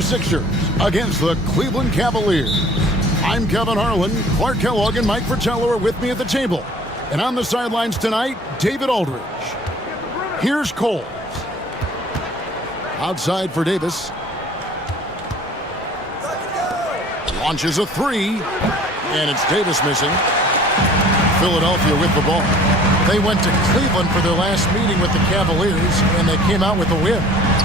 76ers against the Cleveland Cavaliers. I'm Kevin Harlan. Clark Kellogg and Mike Fratello are with me at the table. And on the sidelines tonight, David Aldridge. Here's Cole. Outside for Davis. Launches a three. And it's Davis missing. Philadelphia with the ball. They went to Cleveland for their last meeting with the Cavaliers, and they came out with a win.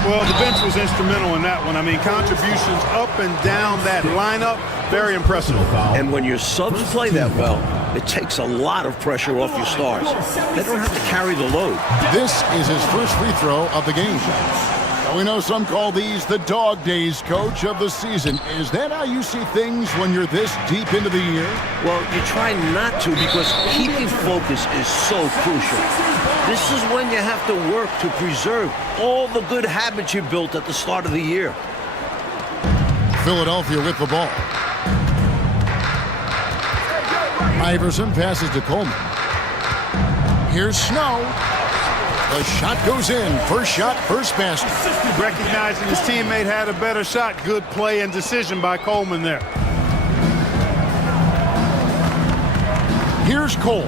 Well, the bench was instrumental in that one. I mean, contributions up and down that lineup, very impressive. And when your subs play that well, it takes a lot of pressure off your stars. They don't have to carry the load. This is his first free throw of the game. We know some call these the dog days, coach, of the season. Is that how you see things when you're this deep into the year? Well, you try not to, because keeping focus is so crucial. This is when you have to work to preserve all the good habits you built at the start of the year. Philadelphia with the ball. Iverson passes to Coleman. Here's Snow. The shot goes in. First shot, first basket. Recognizing his teammate had a better shot. Good play and decision by Coleman there. Here's Cole.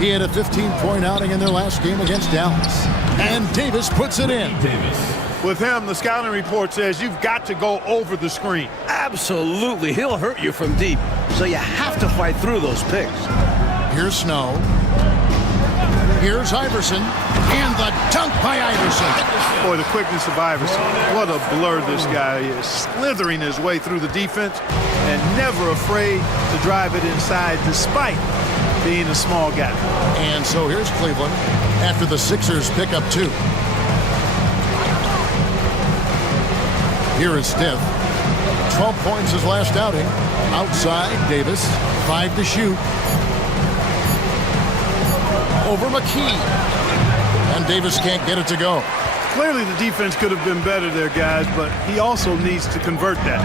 He had a 15-point outing in their last game against Dallas. And Davis puts it in. With him, the scouting report says you've got to go over the screen. Absolutely. He'll hurt you from deep, so you have to fight through those picks. Here's Snow. Here's Iverson, and the dunk by Iverson. Boy, the quickness of Iverson. What a blur this guy is. Slithering his way through the defense and never afraid to drive it inside despite being a small guy. And so here's Cleveland after the Sixers pick up 2. Here is Steph. 12 points his last outing. Outside, Davis. 5 to shoot. Over McKee. And Davis can't get it to go. Clearly the defense could have been better there, guys, but he also needs to convert that.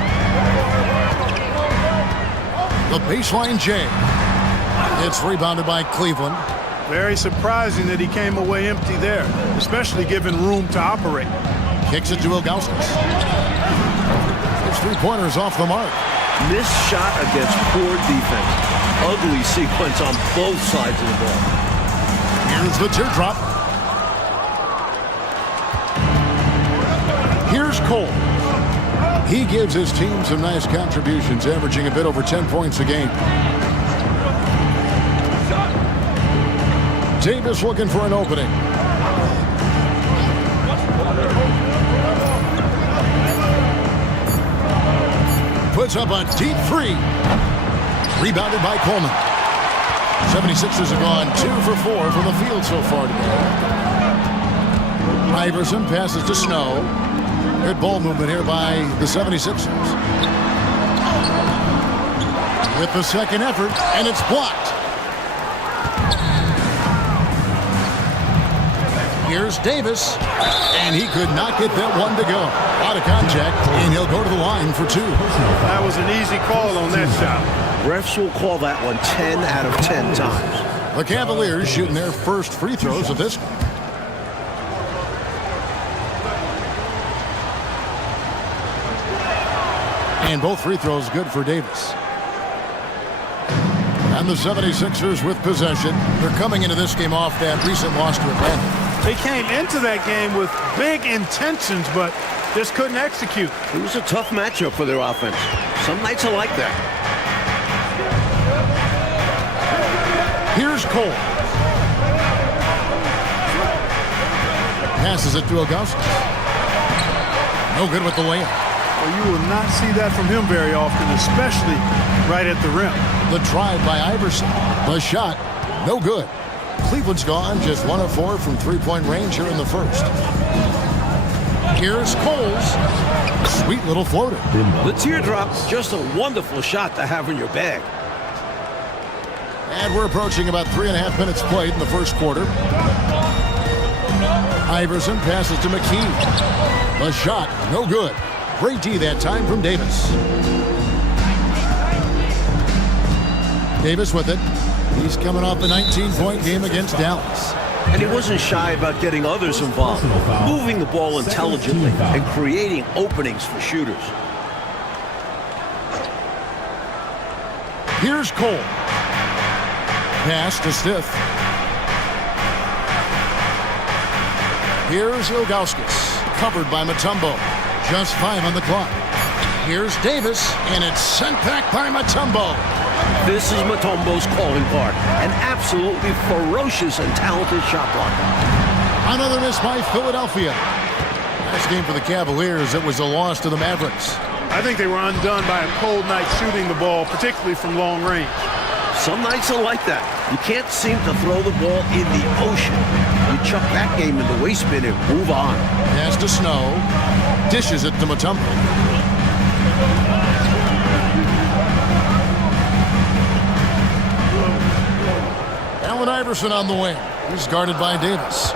The baseline J. It's rebounded by Cleveland. Very surprising that he came away empty there, especially given room to operate. Kicks it to Ilgauskas. His three-pointers off the mark. Missed shot against poor defense. Ugly sequence on both sides of the ball. Here's the teardrop. Here's Cole. He gives his team some nice contributions, averaging a bit over 10 points a game. Davis looking for an opening. Puts up a deep three. Rebounded by Coleman. 76ers have gone 2 for 4 from the field so far today. Iverson passes to Snow. Good ball movement here by the 76ers. With the second effort, and it's blocked. Here's Davis, and he could not get that one to go. Out of contact, and he'll go to the line for 2. That was an easy call on that shot. Refs will call that one 10 out of 10 times. The Cavaliers shooting their first free throws of this game. And both free throws good for Davis. And the 76ers with possession. They're coming into this game off that recent loss to Atlanta. They came into that game with big intentions, but just couldn't execute. It was a tough matchup for their offense. Some nights are like that. Here's Cole. Passes it to Ilgauskas. No good with the layup. Well, you will not see that from him very often, especially right at the rim. The drive by Iverson. The shot, no good. Cleveland's gone just 1 of 4 from three-point range here in the first. Here's Cole's sweet little floater. The teardrop, just a wonderful shot to have in your bag. And we're approaching about 3.5 minutes played in the first quarter. Iverson passes to McKee. The shot, no good. Great D that time from Davis. Davis with it. He's coming off a 19-point game against Dallas. And he wasn't shy about getting others involved, moving the ball intelligently and creating openings for shooters. Here's Cole. Pass to Stiff. Here's Ilgauskas, covered by Mutombo. Just 5 on the clock. Here's Davis, and it's sent back by Mutombo. This is Mutombo's calling card, an absolutely ferocious and talented shot blocker. Another miss by Philadelphia. Last game for the Cavaliers, it was a loss to the Mavericks. I think they were undone by a cold night shooting the ball, particularly from long range. Some nights are like that. You can't seem to throw the ball in the ocean. You chuck that game in the waste bin and move on. Pass to Snow. Dishes it to Mutombo. Allen Iverson on the wing. He's guarded by Davis.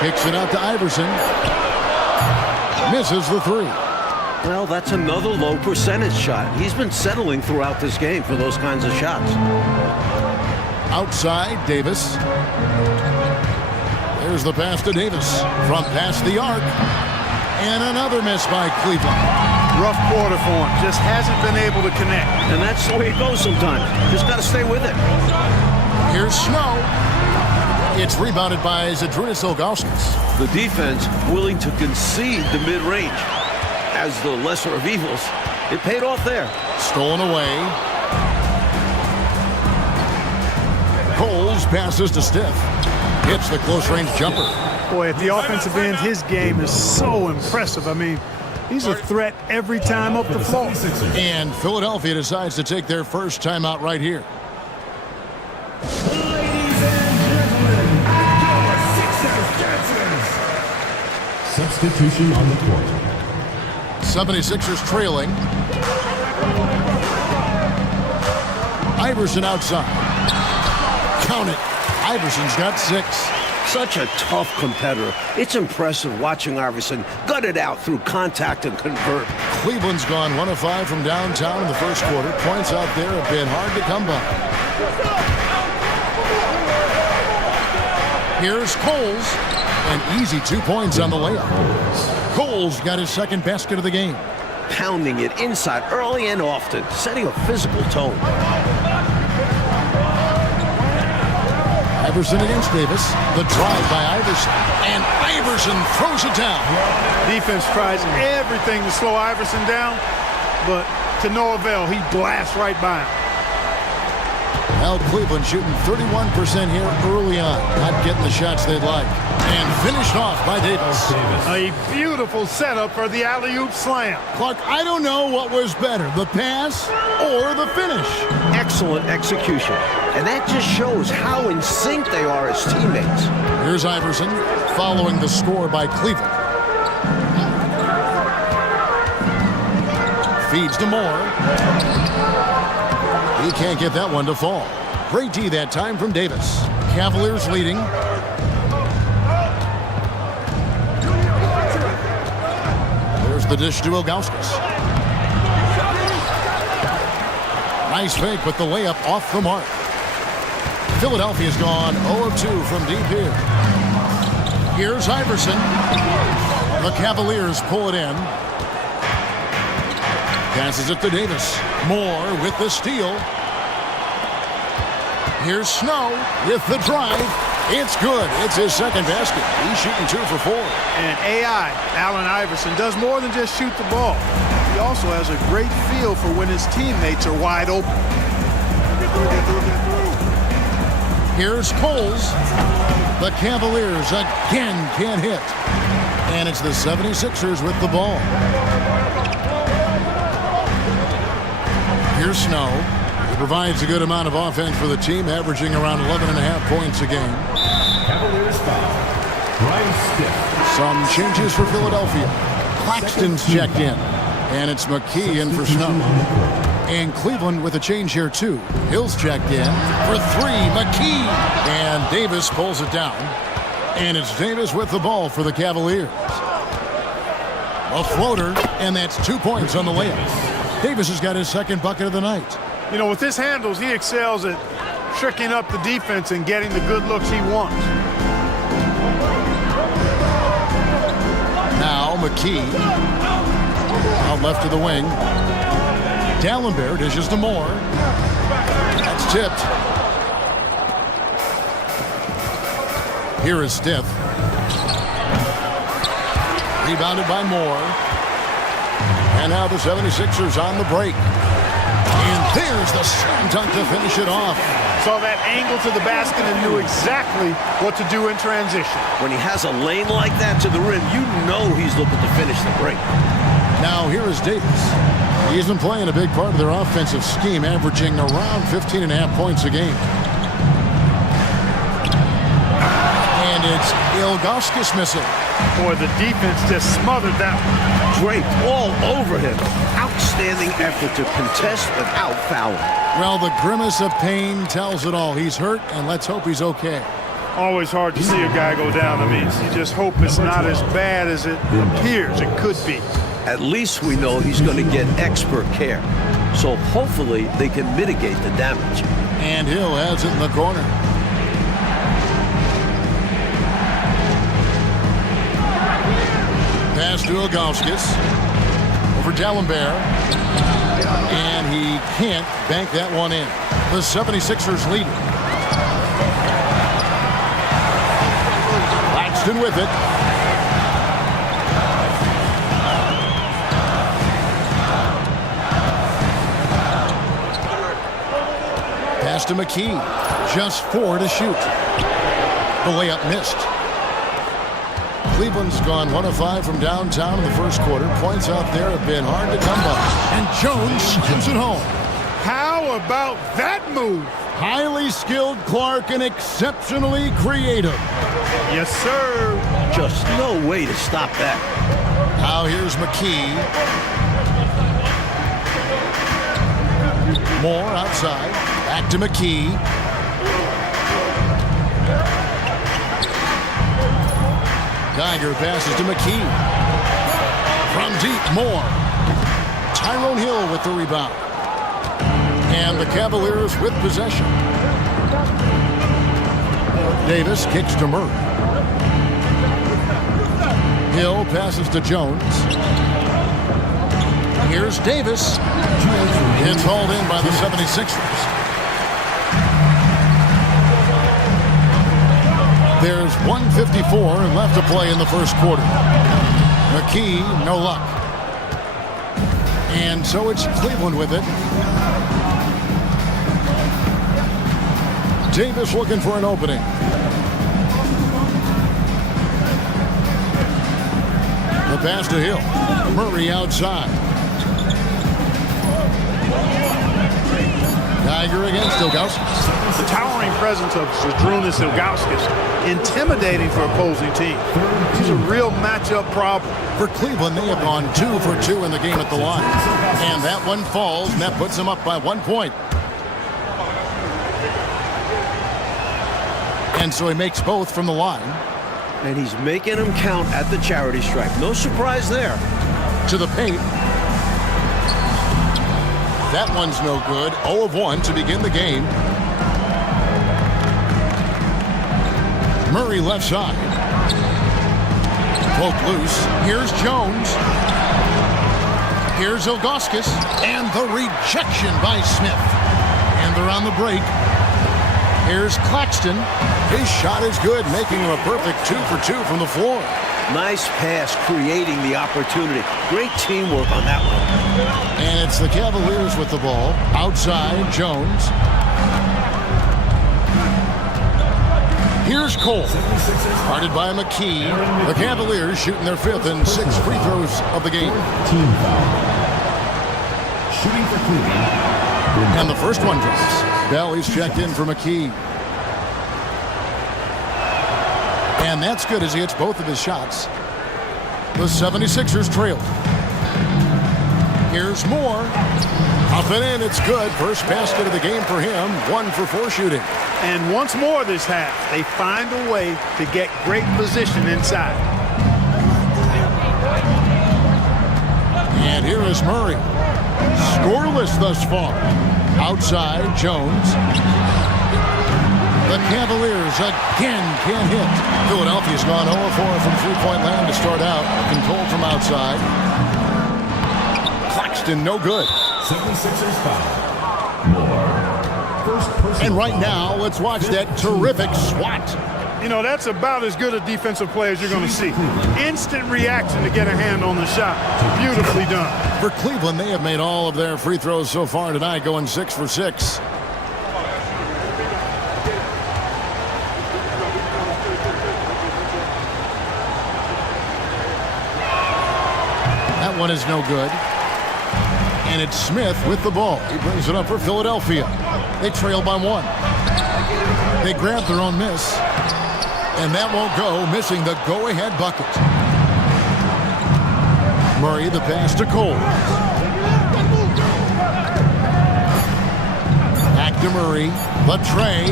Kicks it out to Iverson. Misses the 3. Well, that's another low percentage shot. He's been settling throughout this game for those kinds of shots. Outside, Davis. There's the pass to Davis. From past the arc. And another miss by Cleveland. Rough quarter for him. Just hasn't been able to connect. And that's the way it goes sometimes. Just got to stay with it. Here's Snow. It's rebounded by Zydrunas Ilgauskas. The defense willing to concede the mid-range as the lesser of evils. It paid off there. Stolen away. Coles passes to Stiff. Hits the close-range jumper. Boy, at the offensive end, his game is so impressive. I mean, he's a threat every time up the floor. And Philadelphia decides to take their first timeout right here. Ladies and gentlemen, your Sixers dancers. Substitution on the court. 76ers trailing. Iverson outside. Count it. Iverson's got 6. Such a tough competitor. It's impressive watching Iverson gut it out through contact and convert. Cleveland's gone 1 of 5 from downtown in the first quarter. Points out there have been hard to come by. Here's Coles. An easy 2 points on the layup. Coles got his second basket of the game. Pounding it inside early and often, setting a physical tone. Iverson against Davis. The drive by Iverson. And Iverson throws it down. Defense tries everything to slow Iverson down, but to no avail. He blasts right by him. Well, Cleveland shooting 31% here early on. Not getting the shots they'd like. And finished off by Davis. A beautiful setup for the alley-oop slam. Clark, I don't know what was better, the pass or the finish. Excellent execution. And that just shows how in sync they are as teammates. Here's Iverson following the score by Cleveland. Feeds to Moore. He can't get that one to fall. Great D that time from Davis. Cavaliers leading. There's the dish to Ilgauskas. Nice fake, but the layup off the mark. Philadelphia's gone 0 of 2 from deep here. Here's Iverson. The Cavaliers pull it in. Passes it to Davis. Moore with the steal. Here's Snow with the drive. It's good. It's his second basket. He's shooting 2 for 4. And AI, Allen Iverson, does more than just shoot the ball. He also has a great feel for when his teammates are wide open. Here's Coles. The Cavaliers again can't hit. And it's the 76ers with the ball. Here's Snow. He provides a good amount of offense for the team, averaging around 11.5 points a game. Cavaliers foul. Brian Stiff. Some changes for Philadelphia. Claxton's checked in. And it's McKee in for Snow. And Cleveland with a change here, too. Hill's checked in for 3. McKee. And Davis pulls it down. And it's Davis with the ball for the Cavaliers. A floater, and that's 2 points on the layup. Davis has got his second bucket of the night. You know, with his handles, he excels at tricking up the defense and getting the good looks he wants. McKee. Out left to the wing. D'Alembert dishes to Moore. That's tipped. Here is Stiff. Rebounded by Moore. And now the 76ers on the break. And there's the slam dunk to finish it off. Saw that angle to the basket and knew exactly what to do in transition. When he has a lane like that to the rim, you know he's looking to finish the break. Now here is Davis. He's been playing a big part of their offensive scheme, averaging around 15.5 points a game. And it's Ilgauskas missing. Boy, the defense just smothered that one. Draped all over him. Outstanding effort to contest without fouling. Well, the grimace of pain tells it all. He's hurt, and let's hope he's okay. Always hard to see a guy go down. I mean, you just hope it's not as bad as it appears it could be. At least we know he's going to get expert care. So hopefully they can mitigate the damage. And Hill has it in the corner. Pass to Ilgauskas. Over D'Alembert. And he can't bank that one in. The 76ers lead it. Laxton with it. Pass to McKee. Just 4 to shoot. The layup missed. Cleveland's gone 1 of 5 from downtown in the first quarter. Points out there have been hard to come by. And Jones slams it home. How about that move? Highly skilled Clark and exceptionally creative. Yes, sir. Just no way to stop that. Now here's McKee. Moore outside. Back to McKee. Geiger passes to McKee. From deep, Moore. Tyrone Hill with the rebound. And the Cavaliers with possession. Davis kicks to Murray. Hill passes to Jones. Here's Davis. It's hauled in by the 76ers. There's 1:54 left to play in the first quarter. McKee, no luck. And so it's Cleveland with it. Davis looking for an opening. The pass to Hill. Murray outside. Geiger against Ilgauskas. The towering presence of Zydrunas Ilgauskas, intimidating for opposing teams. He's a real matchup problem. For Cleveland, they have gone 2 for 2 in the game at the line. And that one falls, and that puts them up by 1 point. And so he makes both from the line. And he's making them count at the charity stripe. No surprise there. To the paint. That one's no good. 0 of 1 to begin the game. Murray left side. Poked loose. Here's Jones. Here's Ilgauskas. And the rejection by Smith. And they're on the break. Here's Claxton. His shot is good, making him a perfect 2 for 2 from the floor. Nice pass, creating the opportunity. Great teamwork on that one. And it's the Cavaliers with the ball. Outside, Jones. Here's Cole. Guarded by McKee. The Cavaliers shooting their 5th and 6th free throws of the game. Team foul. Shooting for Cleveland. And the first one drops. Belly's checked in for McKee. And that's good as he hits both of his shots. The 76ers trail. Here's Moore. Up and in, it's good. First basket of the game for him. 1 for 4 shooting. And once more this half, they find a way to get great position inside. And here is Murray. Scoreless thus far. Outside, Jones. The Cavaliers again can't hit. Philadelphia's gone 0-4 from three-point land to start out. Controlled from outside. Claxton, no good. 76ers foul. More. First person And right foul. now, let's watch that terrific swat. You know, that's about as good a defensive play as you're going to see. Instant reaction to get a hand on the shot. Beautifully done. For Cleveland, they have made all of their free throws so far tonight, going 6 for 6. That one is no good. And it's Smith with the ball. He brings it up for Philadelphia. They trail by 1. They grab their own miss. And that won't go, missing the go-ahead bucket. Murray, the pass to Cole. Back to Murray. The tray.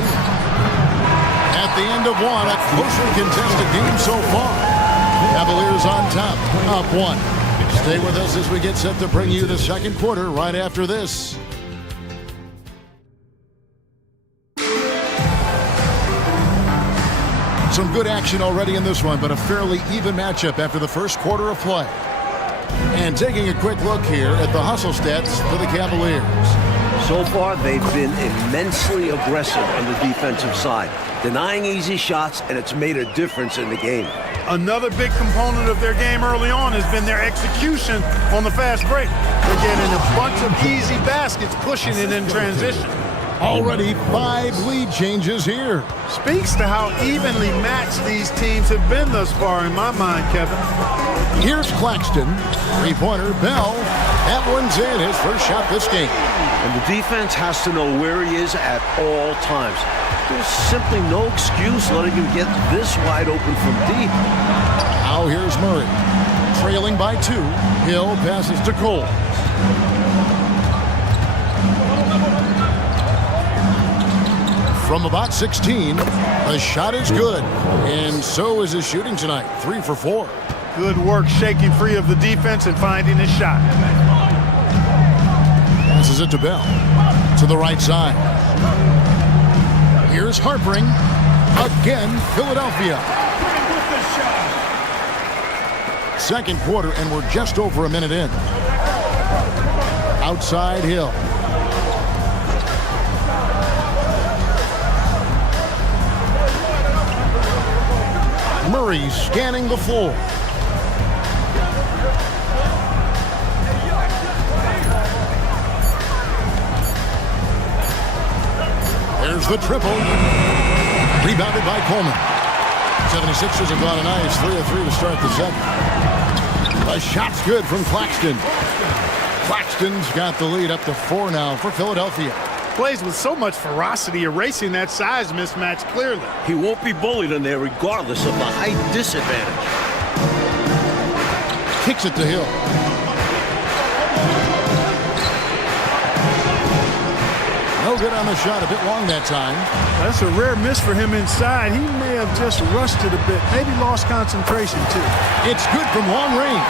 At the end of one, a closely contested game so far. Cavaliers on top, up 1. Stay with us as we get set to bring you the second quarter right after this. Some good action already in this one, but a fairly even matchup after the first quarter of play. And taking a quick look here at the hustle stats for the Cavaliers. So far, they've been immensely aggressive on the defensive side, denying easy shots, and it's made a difference in the game. Another big component of their game early on has been their execution on the fast break. They're getting a bunch of easy baskets, pushing it in transition. Already 5 lead changes here. Speaks to how evenly matched these teams have been thus far in my mind, Kevin. Here's Claxton. Three-pointer, Bell. That one's in, his first shot this game. And the defense has to know where he is at all times. There's simply no excuse letting him get this wide open from deep. Now here's Murray. Trailing by 2. Hill passes to Cole. From about 16, the shot is good. And so is his shooting tonight. 3 for 4. Good work shaking free of the defense and finding his shot. Passes it to Bell. To the right side. Here's Harpering. Again, Philadelphia. Second quarter, and we're just over a minute in. Outside Hill. Murray scanning the floor. There's the triple. Rebounded by Coleman. 76ers have gone a nice 3 of 3 to start the second. The shot's good from Claxton. Claxton's got the lead up to 4 now for Philadelphia. Plays with so much ferocity, erasing that size mismatch clearly. He won't be bullied in there regardless of the height disadvantage. Kicks it to Hill. No good on the shot, a bit long that time. That's a rare miss for him inside. He may have just rushed it a bit, maybe lost concentration too. It's good from long range.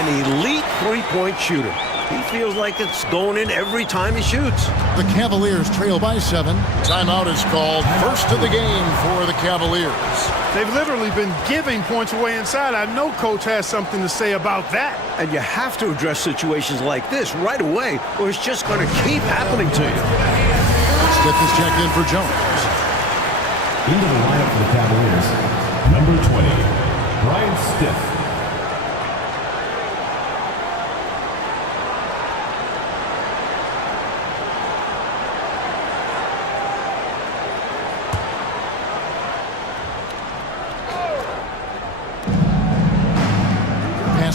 An elite three-point shooter. He feels like it's going in every time he shoots. The Cavaliers trail by 7. Timeout is called. First of the game for the Cavaliers. They've literally been giving points away inside. I know Coach has something to say about that. And you have to address situations like this right away, or it's just going to keep happening to you. Let's get this check in for Jones. Into the lineup for the Cavaliers. Number 20, Brian Stiff.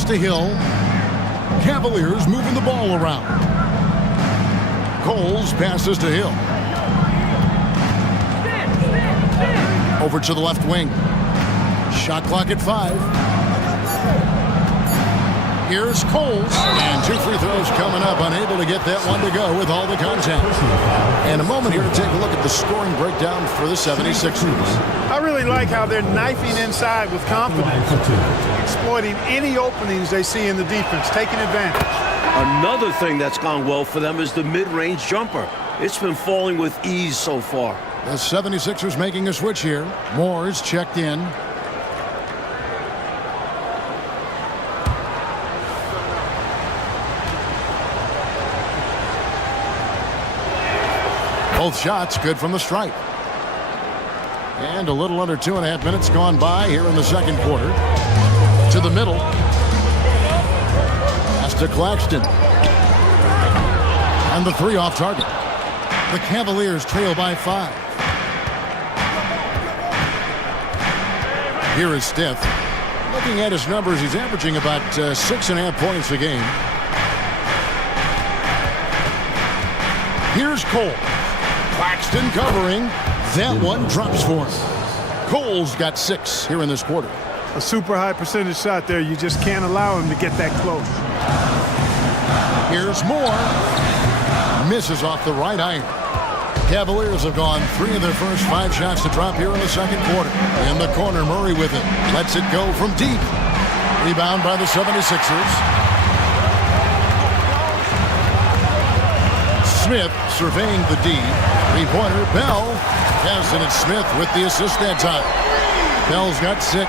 To Hill. Cavaliers moving the ball around. Coles passes to Hill. Over to the left wing. Shot clock at 5. Here's Coles. And 2 free throws coming up. Unable to get that one to go with all the contact. And a moment here to take a look at the scoring breakdown for the 76ers. I really like how they're knifing inside with confidence, exploiting any openings they see in the defense, taking advantage. Another thing that's gone well for them is the mid-range jumper. It's been falling with ease so far. The 76ers making a switch here. Moore's checked in. Both shots good from the stripe. And a little under 2.5 minutes gone by here in the second quarter. To the middle. Pass to Claxton. And the three off target. The Cavaliers trail by 5. Here is Steph. Looking at his numbers, he's averaging about 6.5 points a game. Here's Cole. Claxton covering. That one drops for him. Cole's got 6 here in this quarter. A super high percentage shot there. You just can't allow him to get that close. Here's Moore. Misses off the right iron. Cavaliers have gone 3 of their first 5 shots to drop here in the second quarter. In the corner, Murray with it. Lets it go from deep. Rebound by the 76ers. Smith surveying the D. Three-pointer, Bell. Yes, and it's Smith with the assist that time. Bell's got 6.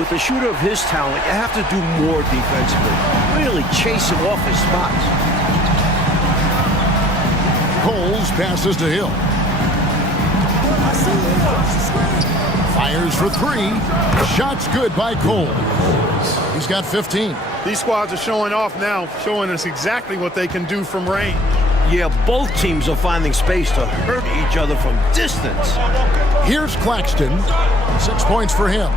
With a shooter of his talent, you have to do more defensively. Really chase him off his spots. Coles passes to Hill. Fires for 3. Shots good by Cole. He's got 15. These squads are showing off now, showing us exactly what they can do from range. Yeah, both teams are finding space to hurt each other from distance. Here's Claxton. 6 points for him.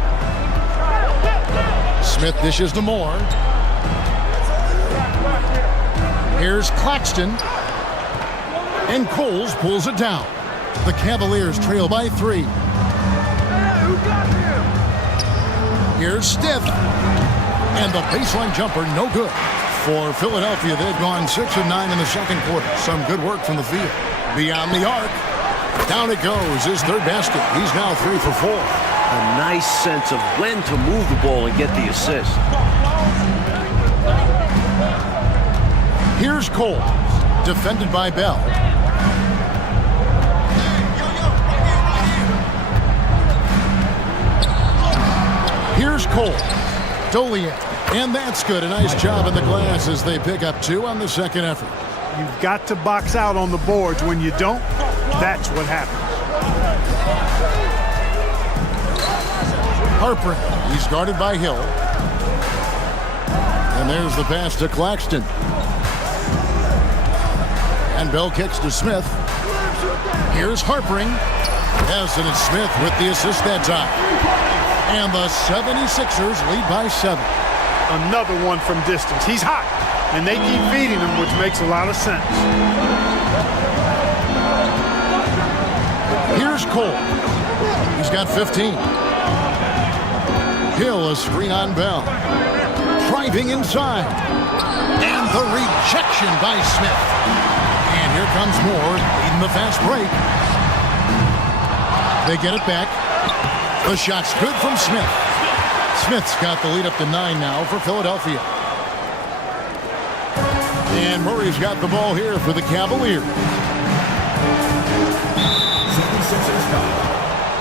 Smith dishes to Moore. Here's Claxton. And Coles pulls it down. The Cavaliers trail by 3. Here's Steph. And the baseline jumper, no good. For Philadelphia, they've gone 6 of 9 in the second quarter. Some good work from the field. Beyond the arc. Down it goes. His third basket. He's now 3 for 4. A nice sense of when to move the ball and get the assist. Here's Cole. Defended by Bell. Here's Cole. Dolian. And that's good. A nice job in the glass as they pick up 2 on the second effort. You've got to box out on the boards. When you don't, that's what happens. Harper. He's guarded by Hill. And there's the pass to Claxton. And Bell kicks to Smith. Here's Harpering. Yes, and it's Smith with the assist that time. And the 76ers lead by 7. Another one from distance. He's hot, and they keep feeding him, which makes a lot of sense. Here's Cole. He's got 15. Hill, a screen on Bell. Driving inside. And the rejection by Smith. And here comes Moore, leading the fast break. They get it back. The shot's good from Smith. Smith's got the lead up to 9 now for Philadelphia. And Murray's got the ball here for the Cavaliers. 76ers foul.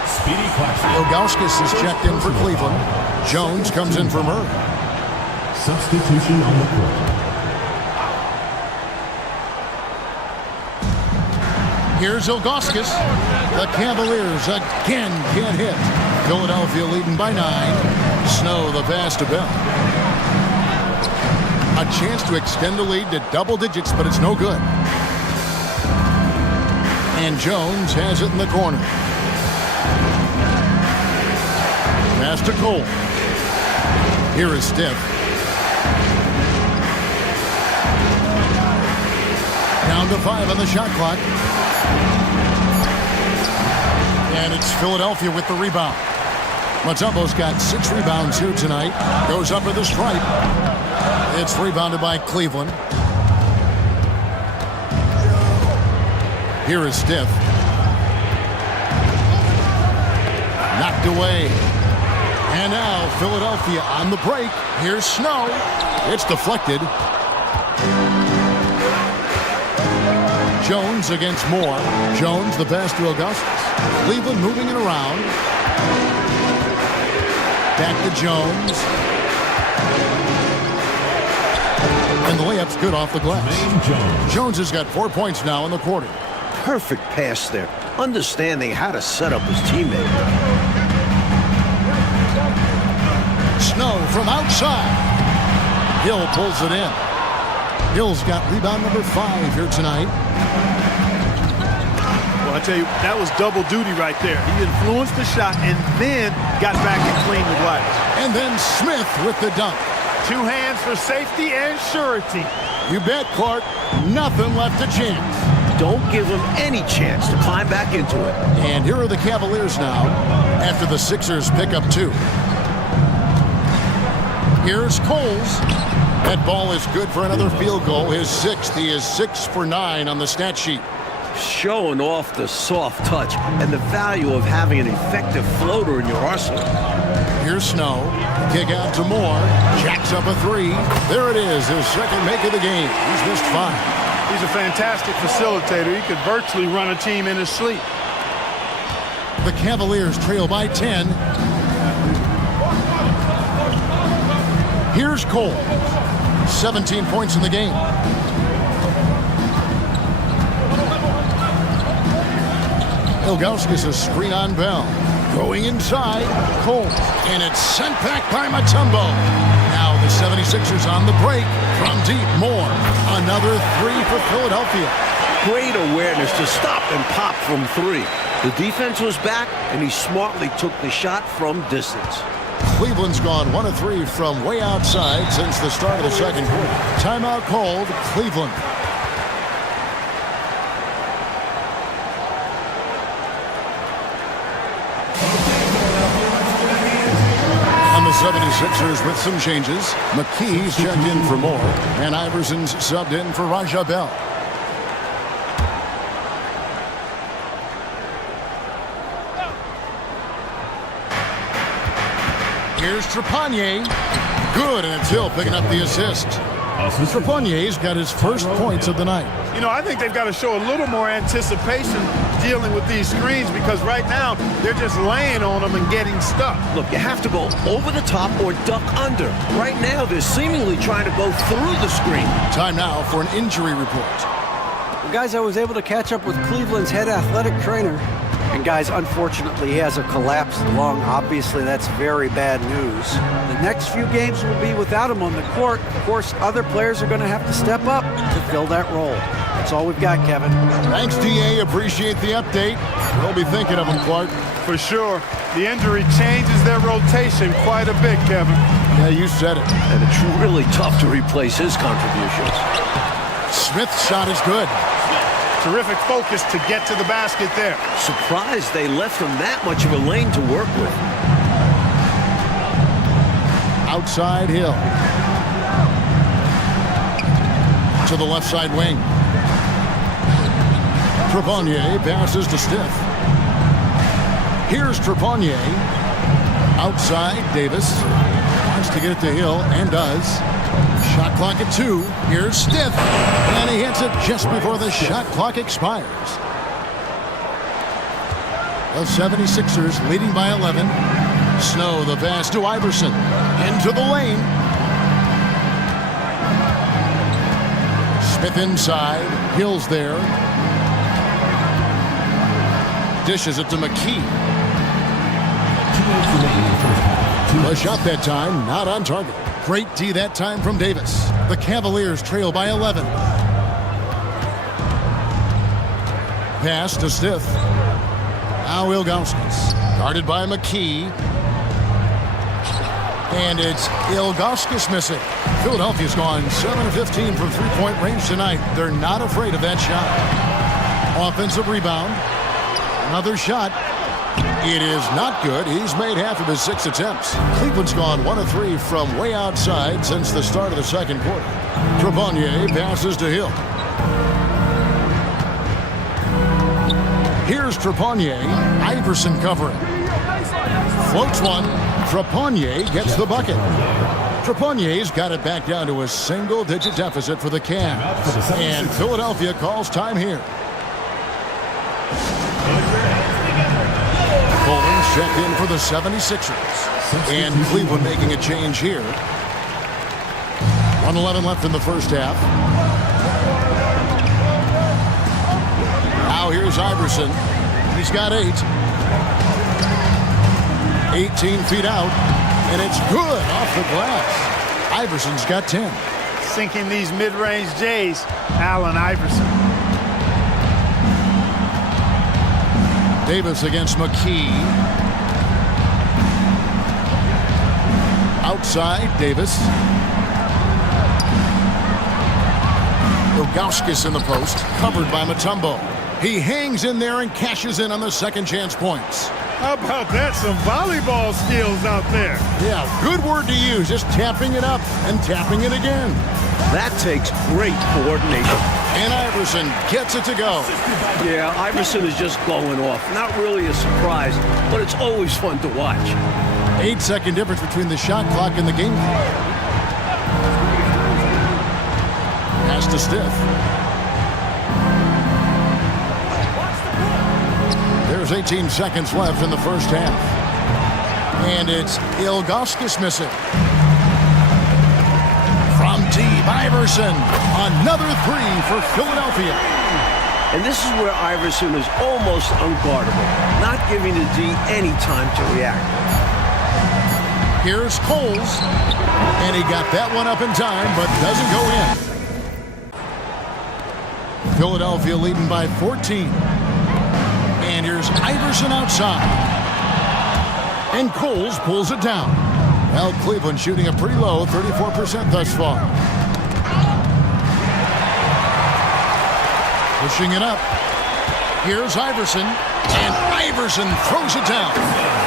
Speedy Claxton. Ilgauskas is checked in for Cleveland. Jones comes in for Murray. Substitution on the court. Here's Ilgauskas. The Cavaliers again can't hit. Philadelphia leading by 9. Snow the pass to Bell. A chance to extend the lead to double digits, but it's no good. And Jones has it in the corner. Pass to Cole. Here is Steph. Down to 5 on the shot clock. And it's Philadelphia with the rebound. Mutombo's got 6 rebounds here tonight. Goes up with the stripe. It's rebounded by Cleveland. Here is Steph. Knocked away. And now Philadelphia on the break. Here's Snow. It's deflected. Jones against Moore. Jones, the pass to Augustus. Cleveland moving it around. Back to Jones. And the layup's good off the glass. Jones has got 4 points now in the quarter. Perfect pass there. Understanding how to set up his teammate. Snow from outside. Hill pulls it in. Hill's got rebound number 5 here tonight. Well, I tell you, that was double duty right there. He influenced the shot and then got back and cleaned the glass. And then Smith with the dunk. 2 hands for safety and surety. You bet, Clark. Nothing left to chance. Don't give him any chance to climb back into it. And here are the Cavaliers now after the Sixers pick up 2. Here's Coles. That ball is good for another field goal. His 6th. He is 6 for 9 on the stat sheet. Showing off the soft touch and the value of having an effective floater in your arsenal. Here's Snow. Kick out to Moore. Jacks up a 3. There it is, his second make of the game. He's missed 5. He's a fantastic facilitator. He could virtually run a team in his sleep. The Cavaliers trail by 10. Here's Cole. 17 points in the game. Ilgauskas a screen on Bell. Going inside. Cole. And it's sent back by Mutombo. Now the 76ers on the break. From deep, Moore. Another 3 for Philadelphia. Great awareness to stop and pop from 3. The defense was back, and he smartly took the shot from distance. Cleveland's gone 1 of 3 from way outside since the start of the second quarter. Timeout called, Cleveland. On the 76ers with some changes. McKee's checked in for Moore, and Iverson's subbed in for Raja Bell. Here's Trepanier. Good, and it's Hill picking up the assist. Trepanier's got his first points of the night. You know, I think they've got to show a little more anticipation dealing with these screens because right now they're just laying on them and getting stuck. Look, you have to go over the top or duck under. Right now, they're seemingly trying to go through the screen. Time now for an injury report. Well, guys, I was able to catch up with Cleveland's head athletic trainer. And guys, unfortunately, he has a collapsed lung. Obviously, that's very bad news. The next few games will be without him on the court. Of course, other players are going to have to step up to fill that role. That's all we've got, Kevin. Thanks, DA. Appreciate the update. We'll be thinking of him, Clark. For sure. The injury changes their rotation quite a bit, Kevin. Yeah, you said it. And it's really tough to replace his contributions. Smith's shot is good. Terrific focus to get to the basket there. Surprised they left him that much of a lane to work with. Outside Hill. To the left side wing. Trepanier passes to Stiff. Here's Trepanier. Outside Davis. Wants to get it to Hill and does. Shot clock at 2. Here's Stiff. And he hits it just before the shot clock expires. The 76ers leading by 11. Snow the pass to Iverson. Into the lane. Smith inside. Hill's there. Dishes it to McKee. The shot that time, not on target. Great D that time from Davis. The Cavaliers trail by 11. Pass to Stiff. Now Ilgauskas. Guarded by McKee. And it's Ilgauskas missing. Philadelphia's gone 7 of 15 from three-point range tonight. They're not afraid of that shot. Offensive rebound. Another shot. It is not good. He's made half of his 6 attempts. Cleveland's gone 1 of 3 from way outside since the start of the second quarter. Trepanier passes to Hill. Here's Trepanier. Iverson covering. Floats one. Trepanier gets the bucket. Trepannier's got it back down to a single-digit deficit for the Cavs. And Philadelphia calls time here. Coleman checked in for the 76ers. And Cleveland making a change here. 1:11 left in the first half. Now here's Iverson. He's got 8. 18 feet out. And it's good off the glass. Iverson's got 10. Sinking these mid-range J's, Allen Iverson. Davis against McKee. Outside, Davis. Ilgauskas in the post, covered by Mutombo. He hangs in there and cashes in on the second chance points. How about that? Some volleyball skills out there. Yeah, good word to use. Just tapping it up and tapping it again. That takes great coordination. And Iverson gets it to go. Yeah, Iverson is just going off. Not really a surprise, but it's always fun to watch. 8-second difference between the shot clock and the game clock. Pass to Stiff. There's 18 seconds left in the first half. And it's Ilgauskas missing. From deep, Iverson. Another 3 for Philadelphia. And this is where Iverson is almost unguardable, not giving the D any time to react. Here's Coles. And he got that one up in time, but doesn't go in. Philadelphia leading by 14. And here's Iverson outside. And Coles pulls it down. Well, Cleveland shooting a pretty low 34% thus far. Pushing it up. Here's Iverson. And Iverson throws it down.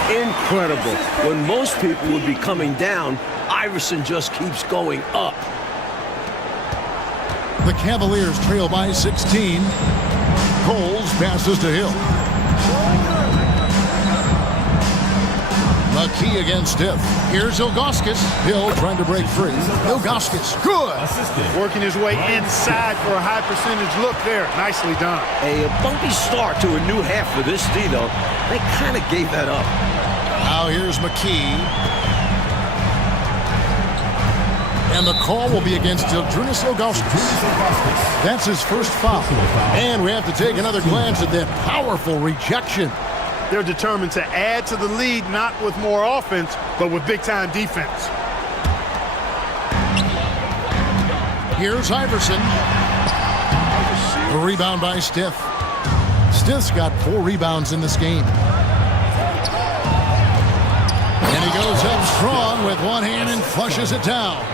Incredible. When most people would be coming down, Iverson just keeps going up. The Cavaliers trail by 16. Coles passes to Hill. McKee against Stiff. Here's Ilgauskas. Hill trying to break free. Ilgauskas, good. Working his way inside for a high percentage look there. Nicely done. A bumpy start to a new half for this D, though. They kind of gave that up. Now here's McKee. And the call will be against Zydrunas Ilgauskas. That's his first foul. And we have to take another glance at that powerful rejection. They're determined to add to the lead, not with more offense, but with big-time defense. Here's Iverson. A rebound by Stiff. Stiff's got 4 rebounds in this game. And he goes up strong with one hand and flushes it down.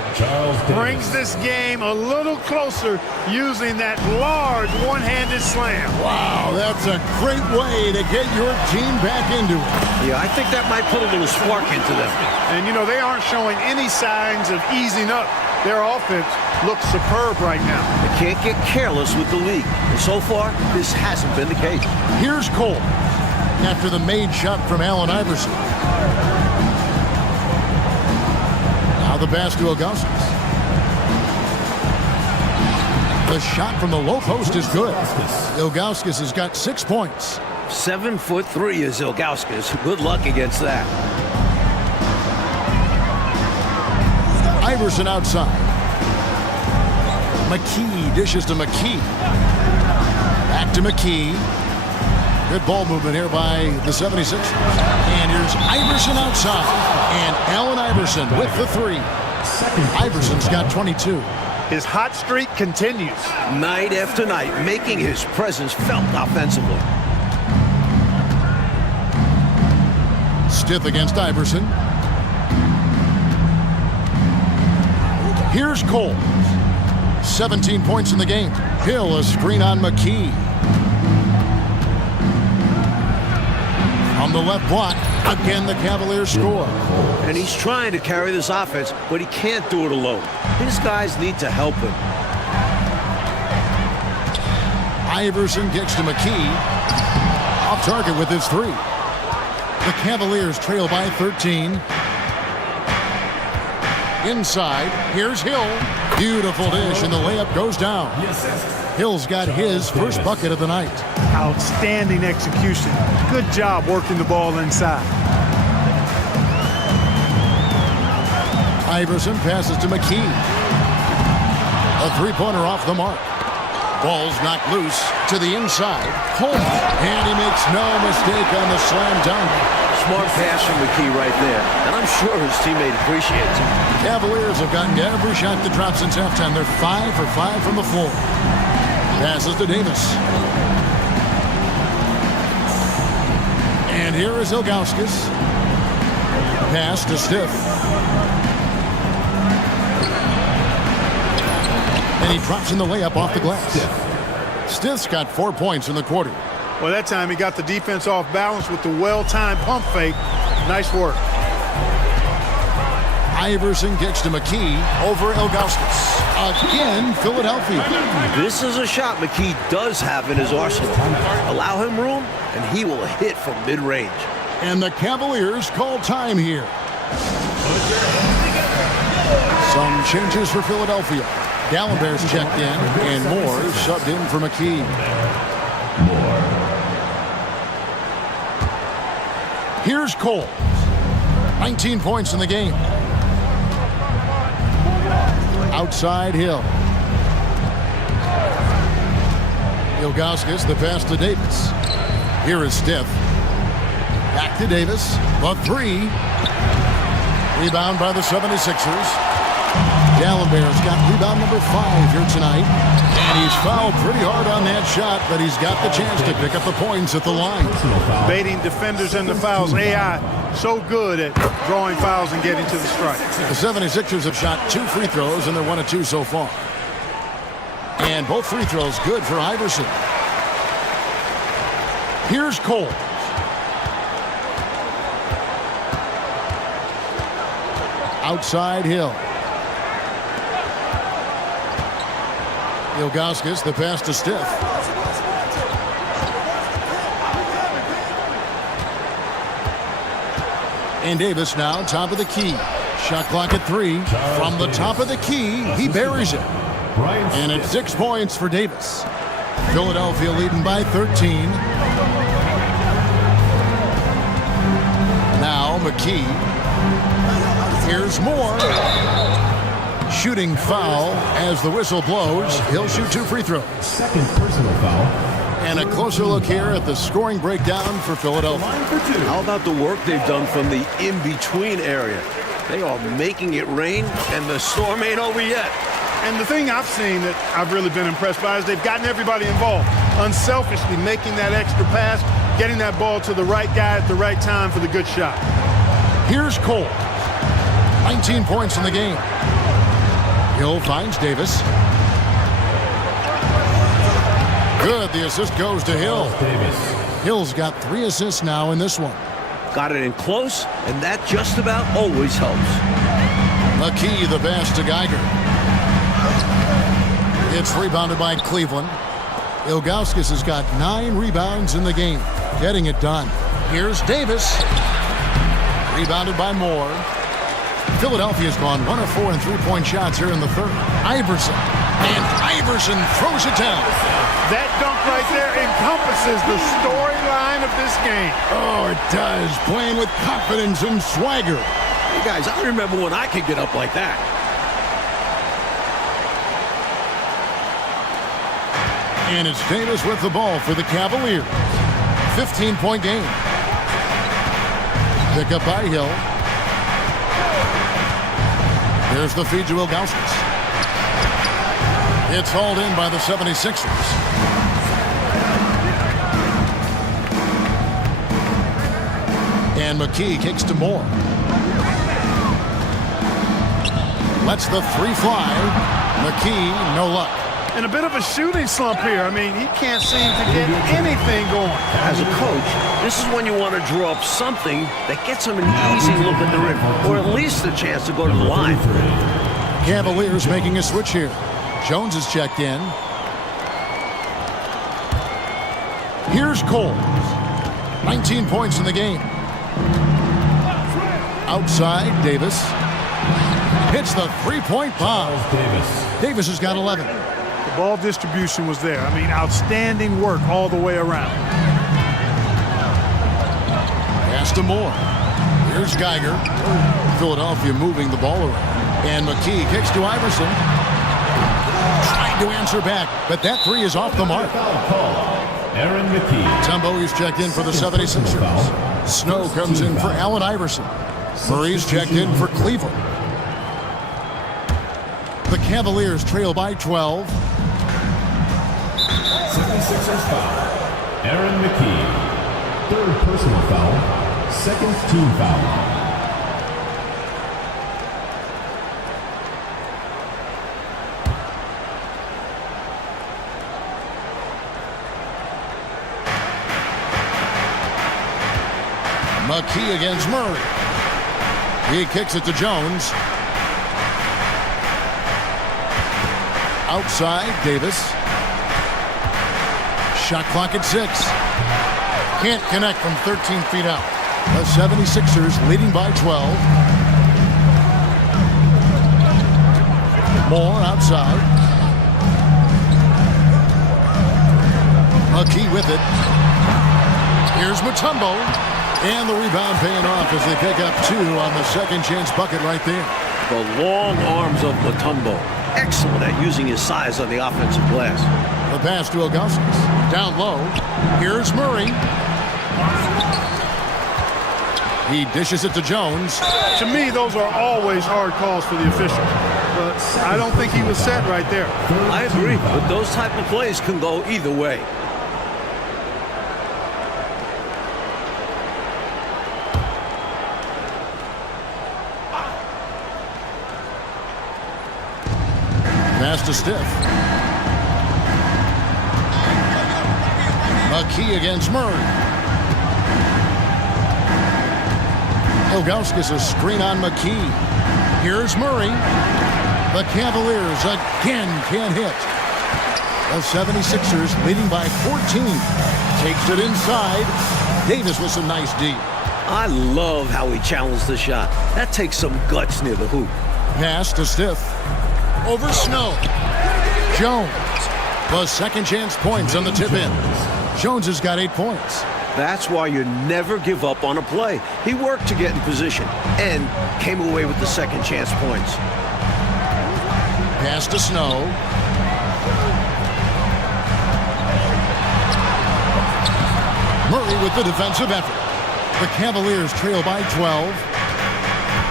Brings this game a little closer using that large one-handed slam. Wow, that's a great way to get your team back into it. Yeah, I think that might put a little spark into them. And, you know, they aren't showing any signs of easing up. Their offense looks superb right now. They can't get careless with the league. And so far, this hasn't been the case. Here's Cole after the made shot from Allen Iverson. Now the pass to Ilgauskas. The shot from the low post is good. Ilgauskas has got 6 points. 7'3" is Ilgauskas. Good luck against that. Iverson outside. McKee dishes to McKee. Back to McKee. Good ball movement here by the 76ers. And here's Iverson outside. And Allen Iverson with the 3. Iverson's got 22. His hot streak continues. Night after night, making his presence felt offensively. Stiff against Iverson. Here's Cole. 17 points in the game. Hill, a screen on McKee. On the left block, again the Cavaliers score. And he's trying to carry this offense, but he can't do it alone. His guys need to help him. Iverson kicks to McKee. Off target with his 3. The Cavaliers trail by 13. Inside, here's Hill. Beautiful dish, and the layup goes down. Hill's got his first bucket of the night. Outstanding execution. Good job working the ball inside. Iverson passes to McKee. A three-pointer off the mark. Ball's knocked loose to the inside. Coleman, and he makes no mistake on the slam dunk. Smart pass from McKee right there, and I'm sure his teammate appreciates it. Cavaliers have gotten every shot to drop since halftime. They're 5 for 5 from the floor. Passes to Davis. And here is Ilgauskas. Pass to Stiff. And he drops in the layup off the glass. Stiff's got 4 points in the quarter. Well, that time he got the defense off balance with the well-timed pump fake. Nice work. Iverson gets to McKee over Ilgauskas. Again, Philadelphia. This is a shot McKee does have in his arsenal. Allow him room, and he will hit from mid-range. And the Cavaliers call time here. Some changes for Philadelphia. Gallenberg's checked in, and Moore subbed in for McKee. Here's Cole. 19 points in the game. Outside Hill. Ilgauskas, the pass to Davis. Here is Stiff. Back to Davis. A three. Rebound by the 76ers. Gallenberg's got rebound number 5 here tonight. And he's fouled pretty hard on that shot, but he's got the chance to pick up the points at the line. Baiting defenders and the fouls. AI so good at drawing fouls and getting to the strike. The 76ers have shot 2 free throws, and they're 1 of 2 so far. And both free throws good for Iverson. Here's Cole. Outside Hill. Ilgauskas, the pass to Stiff. And Davis now top of the key. Shot clock at 3. From the top of the key, he buries it. And it's 6 points for Davis. Philadelphia leading by 13. Now McKee. Here's Moore. Shooting foul as the whistle blows. He'll shoot 2 free throws. Second personal foul. And a closer look here at the scoring breakdown for Philadelphia. How about the work they've done from the in-between area? They are making it rain, and the storm ain't over yet. And the thing I've seen that I've really been impressed by is they've gotten everybody involved. Unselfishly making that extra pass, getting that ball to the right guy at the right time for the good shot. Here's Cole. 19 points in the game. Hill finds Davis. Good. The assist goes to Hill. Hill's got 3 assists now in this one. Got it in close, and that just about always helps. McKee, the pass to Geiger. It's rebounded by Cleveland. Ilgauskas has got 9 rebounds in the game. Getting it done. Here's Davis. Rebounded by Moore. Philadelphia's gone 1 of 4 in 3-point shots here in the third. Iverson. And Iverson throws it down. That dunk right there encompasses the storyline of this game. Oh, it does. Playing with confidence and swagger. Hey, guys, I remember when I could get up like that. And it's Davis with the ball for the Cavaliers. 15-point game. Pick up by Hill. Here's the feed to Ilgauskas. It's hauled in by the 76ers. And McKee kicks to Moore. Lets the 3 fly. McKee, no luck. And a bit of a shooting slump here. I mean, he can't seem to get anything going. As a coach, this is when you want to draw up something that gets him an easy look at the rim, or at least a chance to go to the line. Cavaliers making a switch here. Jones is checked in. Here's Cole. 19 points in the game. Outside, Davis. hits the three-point bomb. Davis has got 11. The ball distribution was there. I mean, outstanding work all the way around. Pass to Moore. Here's Geiger. Philadelphia moving the ball around. And McKee kicks to Iverson. Trying to answer back, but that three is off the mark. Aaron McKee. Tumbo is checked in for the 76ers. Snow comes in for Allen Iverson. Murray's checked in for Cleveland. The Cavaliers trail by 12. 76ers foul. Aaron McKee. Third personal foul. Second team foul. McKee against Murray. He kicks it to Jones. Outside, Davis. Shot clock at 6. Can't connect from 13 feet out. The 76ers leading by 12. Moore outside. McKee with it. Here's Mutombo. And the rebound paying off as they pick up 2 on the second chance bucket right there. The long arms of Mutombo. Excellent at using his size on the offensive glass. The pass to Augustus. Down low. Here's Murray. He dishes it to Jones. To me, those are always hard calls for the official. But I don't think he was set right there. I agree, but those type of plays can go either way. Pass to Stiff. McKee against Murray. Ilgauskas a screen on McKee. Here's Murray. The Cavaliers again can't hit. The 76ers leading by 14. Takes it inside. Davis with some nice D. I love how he challenged the shot. That takes some guts near the hoop. Pass to Stiff. Over Snow. Jones. The second chance points on the tip in. Jones has got 8 points. That's why you never give up on a play. He worked to get in position and came away with the second chance points. Pass to Snow. Murray with the defensive effort. The Cavaliers trail by 12.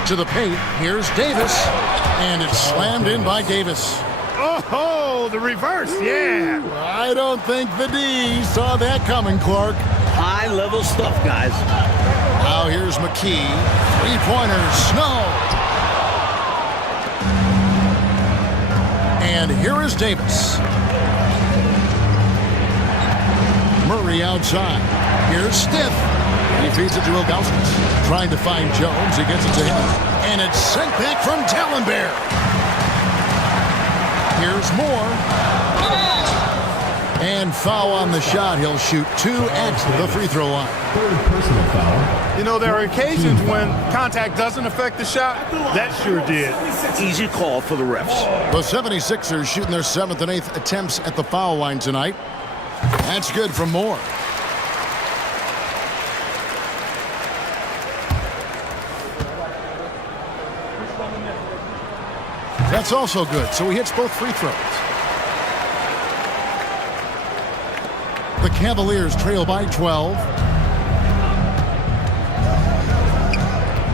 To the paint, here's Davis. And it's slammed in by Davis. Oh, the reverse, yeah. I don't think the D saw that coming, Clark. High-level stuff, guys. Now here's McKee. Three-pointer, Snow. And here is Davis. Murray outside. Here's Stiff. He feeds it to Ilgauskas. Trying to find Jones. He gets it to him. And it's sent back from Dallenberg. Here's Moore. And foul on the shot. He'll shoot 2 at the free throw line. Third personal foul. You know, there are occasions when contact doesn't affect the shot. That sure did. Easy call for the refs. The 76ers shooting their 7th and 8th attempts at the foul line tonight. That's good from Moore. That's also good, so he hits both free throws. The Cavaliers trail by 12.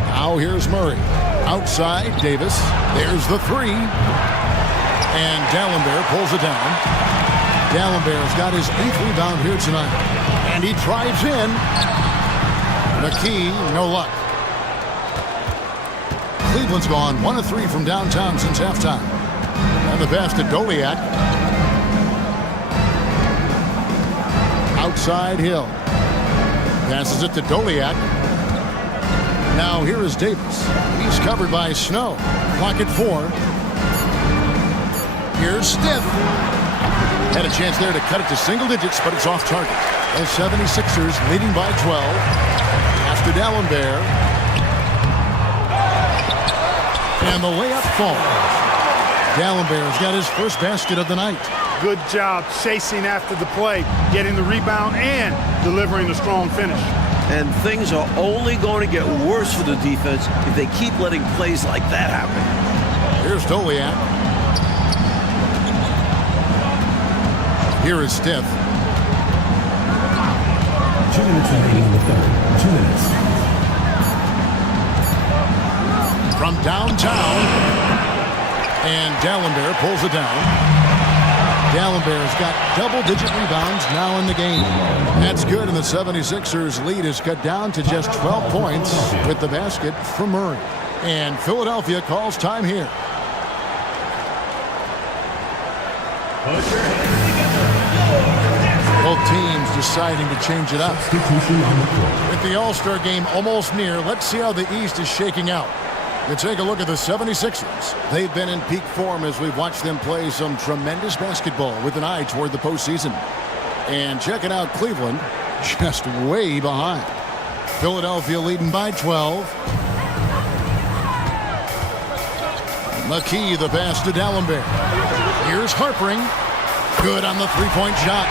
Now here's Murray. Outside, Davis. There's the 3. And Dallenberg pulls it down. Dallenberg's got his 8th rebound here tonight. And he drives in. McKee, no luck. Cleveland's gone 1 of 3 from downtown since halftime. And the pass to Doliak. Outside Hill. Passes it to Doliak. Now here is Davis. He's covered by Snow. Clock at 4. Here's Stiff. Had a chance there to cut it to single digits, but it's off target. The 76ers leading by 12. Pass to Dallenberg. And the layup falls. Dallenberg's got his first basket of the night. Good job chasing after the play, getting the rebound and delivering a strong finish. And things are only going to get worse for the defense if they keep letting plays like that happen. Here's Doliak. Here is Stith. 2 minutes remaining in the third. 2 minutes. From downtown. And Dallenberg pulls it down. Dallenberg's got double-digit rebounds now in the game. That's good, and the 76ers lead is cut down to just 12 points with the basket from Murray. And Philadelphia calls time here. Both teams deciding to change it up. With the All-Star game almost near, let's see how the East is shaking out. You take a look at the 76ers. They've been in peak form as we've watched them play some tremendous basketball with an eye toward the postseason. And checking out Cleveland, just way behind. Philadelphia leading by 12. McKee, the pass to Dallenberg. Here's Harpering. Good on the three-point shot.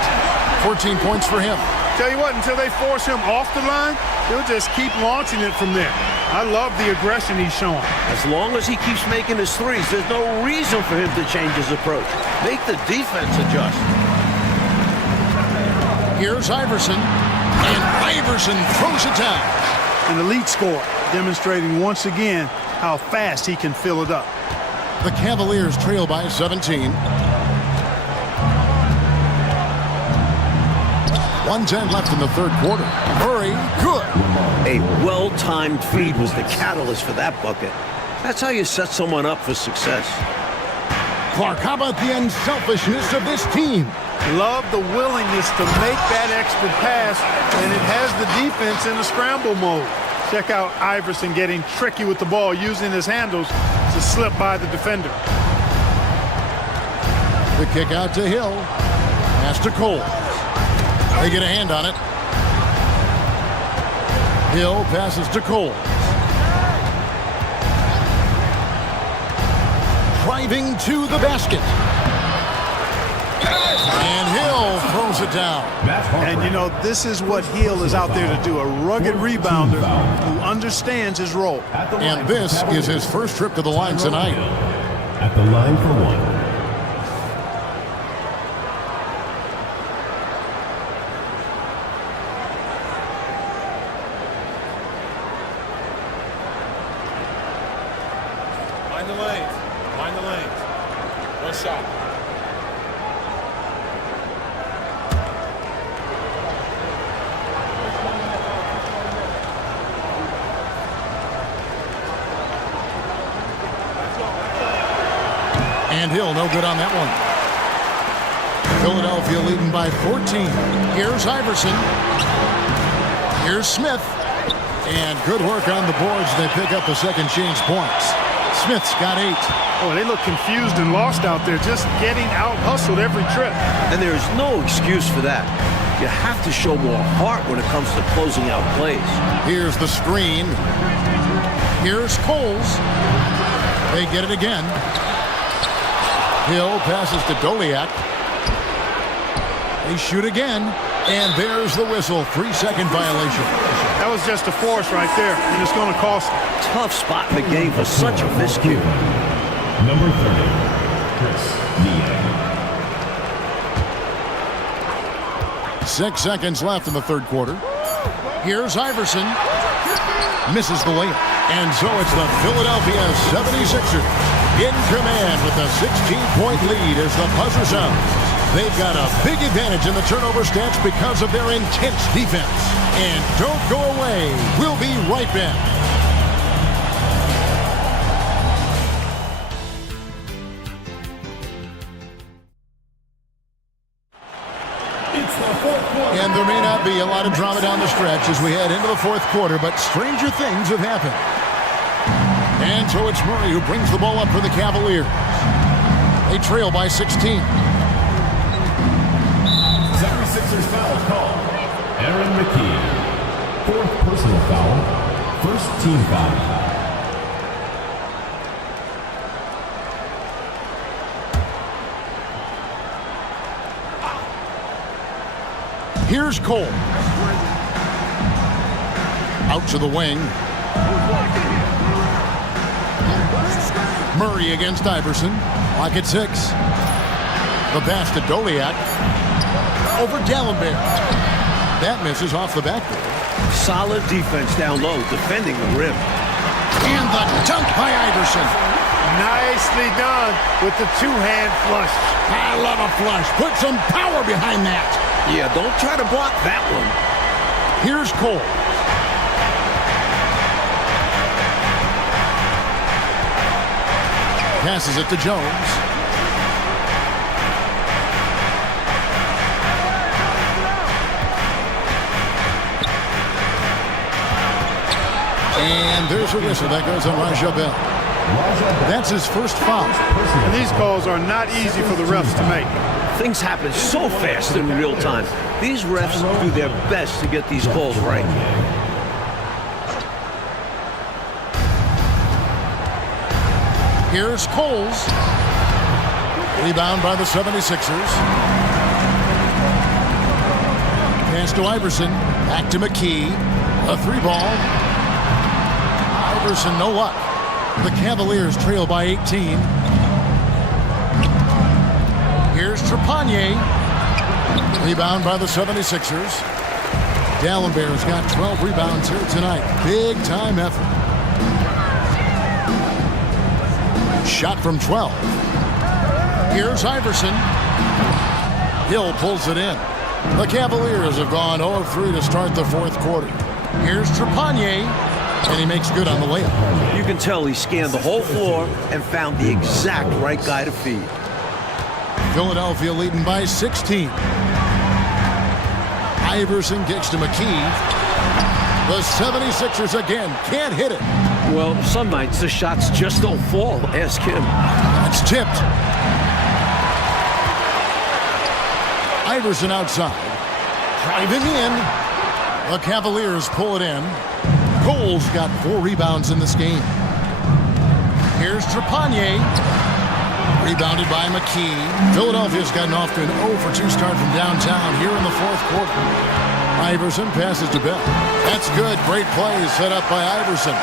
14 points for him. Tell you what, until they force him off the line, he'll just keep launching it from there. I love the aggression he's showing. As long as he keeps making his threes, there's no reason for him to change his approach. Make the defense adjust. Here's Iverson, and Iverson throws it down. An elite scorer, demonstrating once again how fast he can fill it up. The Cavaliers trail by 17. 1:10 left in the third quarter. Murray, good. A well-timed feed was the catalyst for that bucket. That's how you set someone up for success. Clark, how about the unselfishness of this team? Love the willingness to make that extra pass, and it has the defense in a scramble mode. Check out Iverson getting tricky with the ball, using his handles to slip by the defender. The kick out to Hill. Pass to Cole. They get a hand on it. Hill passes to Cole. Driving to the basket. And Hill throws it down. And, you know, this is what Hill is out there to do, a rugged rebounder who understands his role. And this is his first trip to the line tonight. At the line for one. Mind the lanes. Mind the lanes. One shot. And Hill, no good on that one. Philadelphia leading by 14. Here's Iverson. Here's Smith. And good work on the boards. They pick up the second change points. Smith's got 8. Oh, they look confused and lost out there, just getting out-hustled every trip. And there's no excuse for that. You have to show more heart when it comes to closing out plays. Here's the screen. Here's Coles. They get it again. Hill passes to Doliak. They shoot again. And there's the whistle. 3-second violation. That was just a force right there, and it's going to cost them. Tough spot in the game for such a miscue. Number 30, Chris Nia. 6 seconds left in the third quarter. Here's Iverson. Misses the layup. And so it's the Philadelphia 76ers in command with a 16-point lead as the buzzer sounds. They've got a big advantage in the turnover stats because of their intense defense. And don't go away. We'll be right back. And there may not be a lot of drama down the stretch as we head into the fourth quarter, but stranger things have happened. And so it's Murray who brings the ball up for the Cavaliers. They trail by 16. 76ers foul call. Aaron McKee. 4th personal foul. 1st team foul. Here's Cole. Out to the wing. Murray against Iverson. Lock at 6. The pass to Doliak. Over Dallenberg. That misses off the backboard. Solid defense down low, defending the rim. And the dunk by Iverson. Nicely done with the two-hand flush. I love a flush. Put some power behind that. Yeah, don't try to block that one. Here's Cole. Passes it to Jones. And there's a whistle. That goes on Raja Bell. That's his first foul. And these calls are not easy for the refs to make. Things happen so fast in real time. These refs do their best to get these calls right. Here's Coles. Rebound by the 76ers. Pass to Iverson. Back to McKee. A 3-ball. Iverson, no luck. The Cavaliers trail by 18. Here's Trepanier. Rebound by the 76ers. Dallenberg's got 12 rebounds here tonight. Big time effort. Shot from 12. Here's Iverson. Hill pulls it in. The Cavaliers have gone 0 of 3 to start the fourth quarter. Here's Trepanier. And he makes good on the layup. You can tell he scanned the whole floor and found the exact right guy to feed. Philadelphia leading by 16. Iverson kicks to McKee. The 76ers again can't hit it. Well, some nights the shots just don't fall. Ask him. It's tipped. Iverson outside. Driving in. The Cavaliers pull it in. Cole's got 4 rebounds in this game. Here's Trepanier. Rebounded by McKee. Philadelphia's gotten off to an 0 for 2 start from downtown here in the fourth quarter. Iverson passes to Bell. That's good. Great play set up by Iverson.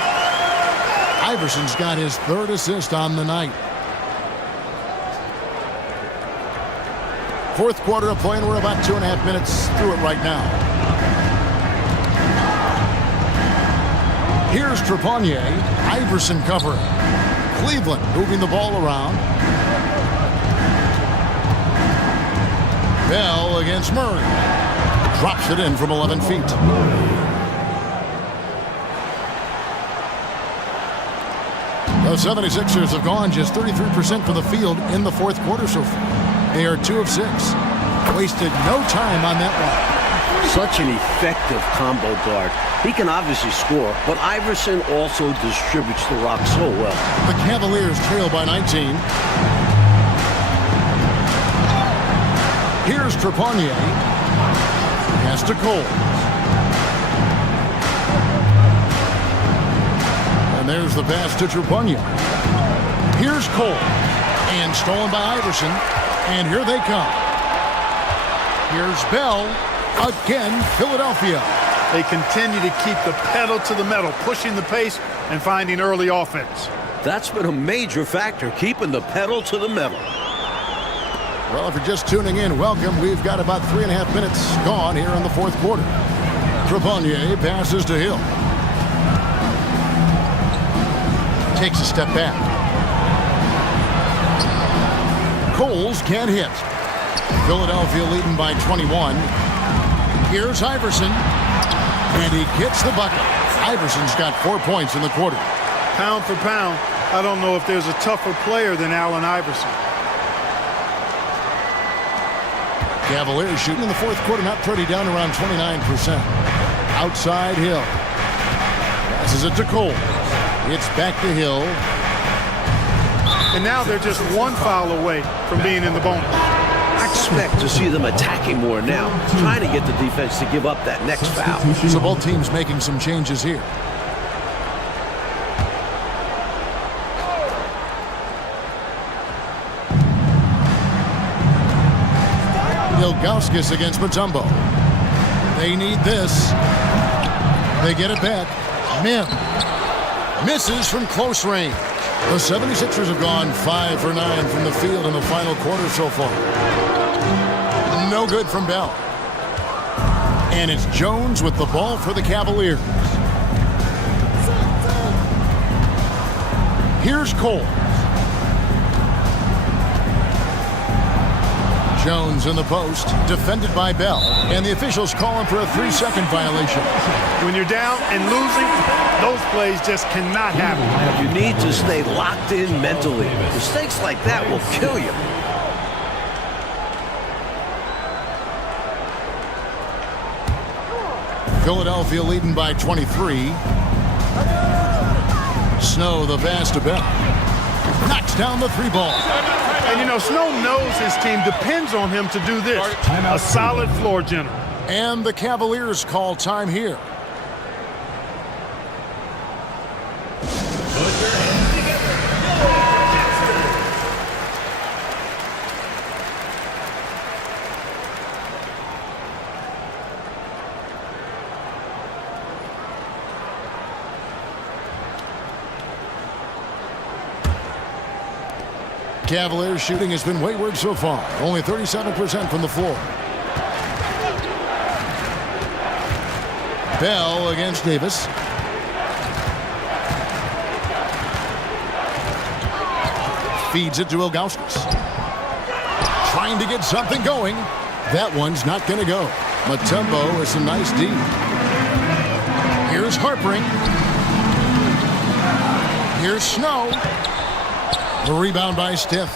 Iverson's got his 3rd assist on the night. Fourth quarter of play, and we're about 2.5 minutes through it right now. Here's Trepanier. Iverson covering. Cleveland moving the ball around. Bell against Murray. Drops it in from 11 feet. The 76ers have gone just 33% from the field in the fourth quarter so far. They are 2 of 6. Wasted no time on that one. Such an effective combo guard. He can obviously score, but Iverson also distributes the rock so well. The Cavaliers trail by 19. Here's Trepanier. Pass to Cole. And there's the pass to Trepanier. Here's Cole. And stolen by Iverson. And here they come. Here's Bell. Again, Philadelphia. They continue to keep the pedal to the metal, pushing the pace and finding early offense. That's been a major factor, keeping the pedal to the metal. Well, if you're just tuning in, welcome. We've got about 3.5 minutes gone here in the fourth quarter. Trepanier passes to Hill. Takes a step back. Coles can't hit. Philadelphia leading by 21. Here's Iverson. And he gets the bucket. Iverson's got 4 points in the quarter. Pound for pound, I don't know if there's a tougher player than Allen Iverson. Cavaliers shooting in the fourth quarter, not pretty, down around 29%. Outside Hill. Passes it to Cole. It's back to Hill. And now they're just 1 foul away from being in the bonus. I expect to see them attacking more now, trying to get the defense to give up that next foul. So both teams making some changes here. Ilgauskas against Mutombo. They need this. They get it back. Mim misses from close range. The 76ers have gone 5 for 9 from the field in the final quarter so far. No good from Bell. And it's Jones with the ball for the Cavaliers. Here's Cole. Jones in the post, defended by Bell. And the officials call him for a 3-second violation. When you're down and losing, those plays just cannot happen. You need to stay locked in mentally. Mistakes like that will kill you. Philadelphia leading by 23. Snow the pass to Bell. Knocks down the 3-ball. And, you know, Snow knows his team depends on him to do this. A solid floor general. And the Cavaliers call time here. Cavaliers shooting has been wayward so far. Only 37% from the floor. Bell against Davis. Feeds it to Ilgauskas. Trying to get something going. That one's not going to go. Mutombo with some nice D. Here's Harpering. Here's Snow. The rebound by Stith.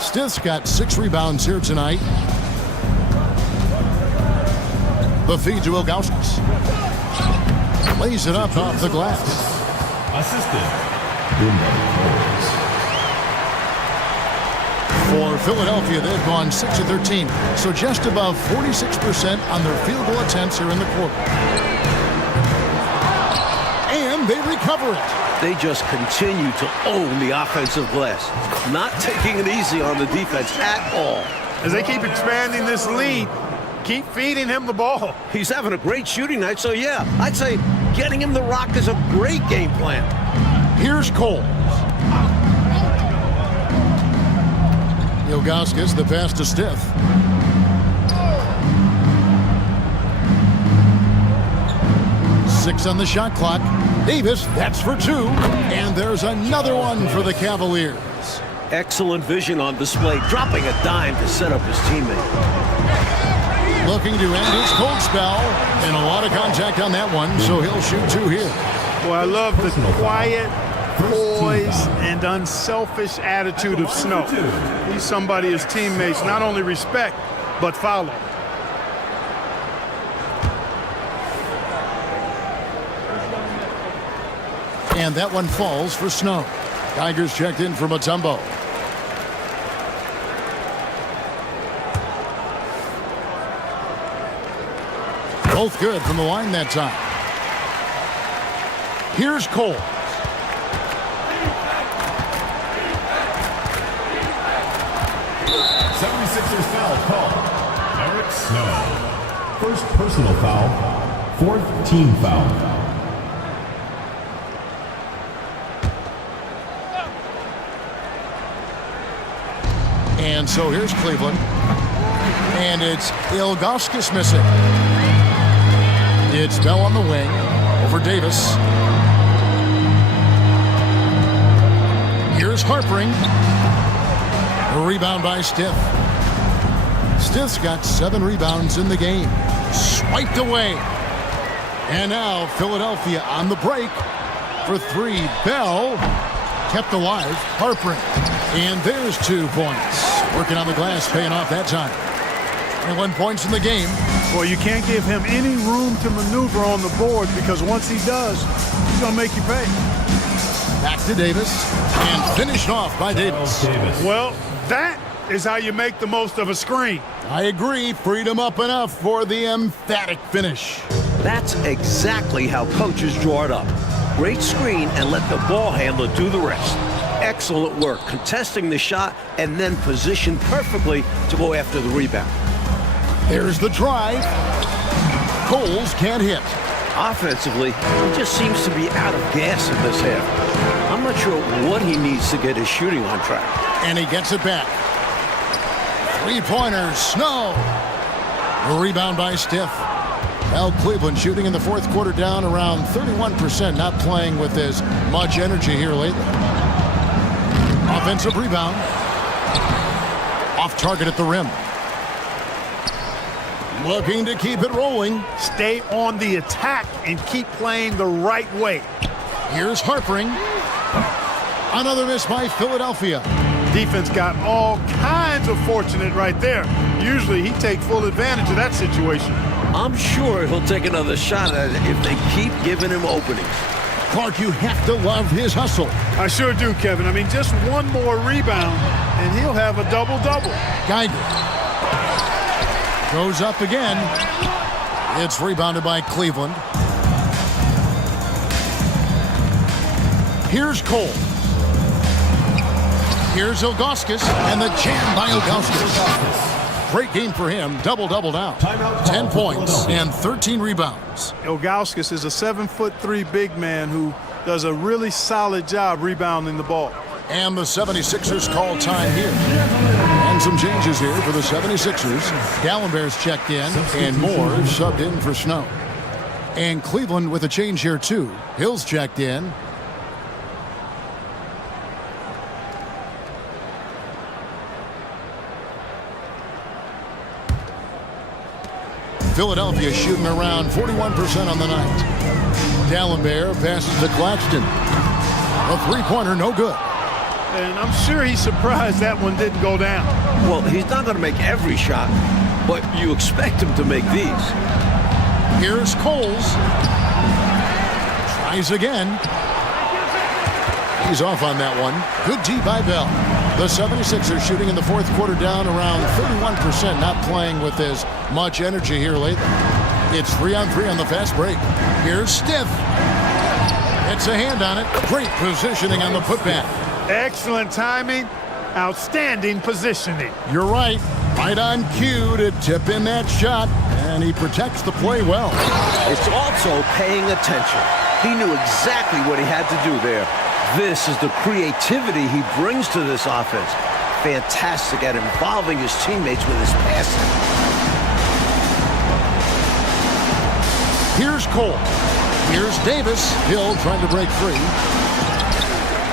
Stith's got 6 rebounds here tonight. The feed to Ilgauskas. Lays it up off the glass. Assisted. For Philadelphia, they've gone 6 of 13, so just above 46% on their field goal attempts here in the quarter. And they recover it. They just continue to own the offensive glass. Not taking it easy on the defense at all. As they keep expanding this lead, keep feeding him the ball. He's having a great shooting night, so yeah, I'd say getting him the rock is a great game plan. Here's Cole. Ilgauskas, the pass to Stith. Six on the shot clock. Davis, that's for 2. And there's another one for the Cavaliers. Excellent vision on display, dropping a dime to set up his teammate. Looking to end his cold spell. And a lot of contact on that one, so he'll shoot 2 here. Boy, I love the quiet, poise, and unselfish attitude of Snow. He's somebody his teammates not only respect, but follow. And that one falls for Snow. Tigers checked in for Mutombo. Both good from the line that time. Here's Cole. '76ers foul call. Eric Snow. First personal foul. 4th team foul. And so here's Cleveland. And it's Ilgauskas missing. It's Bell on the wing over Davis. Here's Harpering. A rebound by Stith. Stith's got 7 rebounds in the game. Swiped away. And now Philadelphia on the break for 3. Bell kept alive. Harpering. And there's 2 points. Working on the glass, paying off that time. 21 points in the game. Well, you can't give him any room to maneuver on the board because once he does, he's going to make you pay. Back to Davis. And finished off by Davis. Well, that is how you make the most of a screen. I agree. Freed him up enough for the emphatic finish. That's exactly how coaches draw it up. Great screen and let the ball handler do the rest. Excellent work contesting the shot and then positioned perfectly to go after the rebound. There's the drive. Coles can't hit. Offensively, he just seems to be out of gas in this half. I'm not sure what he needs to get his shooting on track. And he gets it back. Three-pointers, Snow. A rebound by Stiff. Well, Cleveland shooting in the fourth quarter down around 31%, not playing with as much energy here lately. Offensive rebound. Off target at the rim. Looking to keep it rolling. Stay on the attack and keep playing the right way. Here's Harpering. Another miss by Philadelphia. Defense got all kinds of fortunate right there. Usually he takes full advantage of that situation. I'm sure he'll take another shot at it if they keep giving him openings. Clark, you have to love his hustle. I sure do, Kevin. I mean, just one more rebound, and he'll have a double-double. Geiger goes up again. It's rebounded by Cleveland. Here's Cole. Here's Ilgauskas, and the jam by Ilgauskas. Great game for him. Double-double now. 10 points and 13 rebounds. Ilgauskas is a 7'3" big man who does a really solid job rebounding the ball. And the 76ers call time here. And some changes here for the 76ers. Gallenberg's checked in, and Moore subbed in for Snow. And Cleveland with a change here, too. Hill's checked in. Philadelphia shooting around 41% on the night. Gallenberg passes to Claxton. A three-pointer, no good. And I'm sure he's surprised that one didn't go down. Well, he's not going to make every shot, but you expect him to make these. Here's Coles. Tries again. He's off on that one. Good D by Bell. The 76ers shooting in the fourth quarter down around 31%, not playing with as much energy here lately. It's 3-on-3 on the fast break. Here's Stiff. It's a hand on it. Great positioning on the putback. Excellent timing. Outstanding positioning. You're right. Right on cue to tip in that shot. And he protects the play well. It's also paying attention. He knew exactly what he had to do there. This is the creativity he brings to this offense. Fantastic at involving his teammates with his passing. Here's Cole. Here's Davis. Hill trying to break free.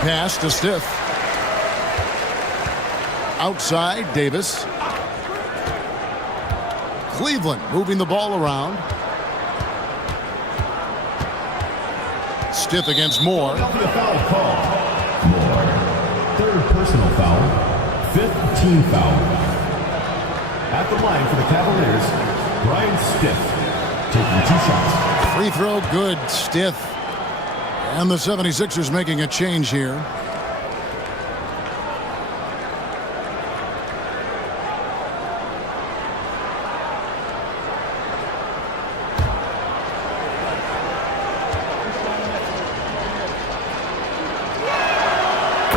Pass to Stiff. Outside, Davis. Cleveland moving the ball around. Stiff against Moore. Philadelphia foul call. Moore. Third personal foul. Fifth team foul. At the line for the Cavaliers, Brian Stiff taking 2 shots. Free throw good, Stiff. And the 76ers making a change here.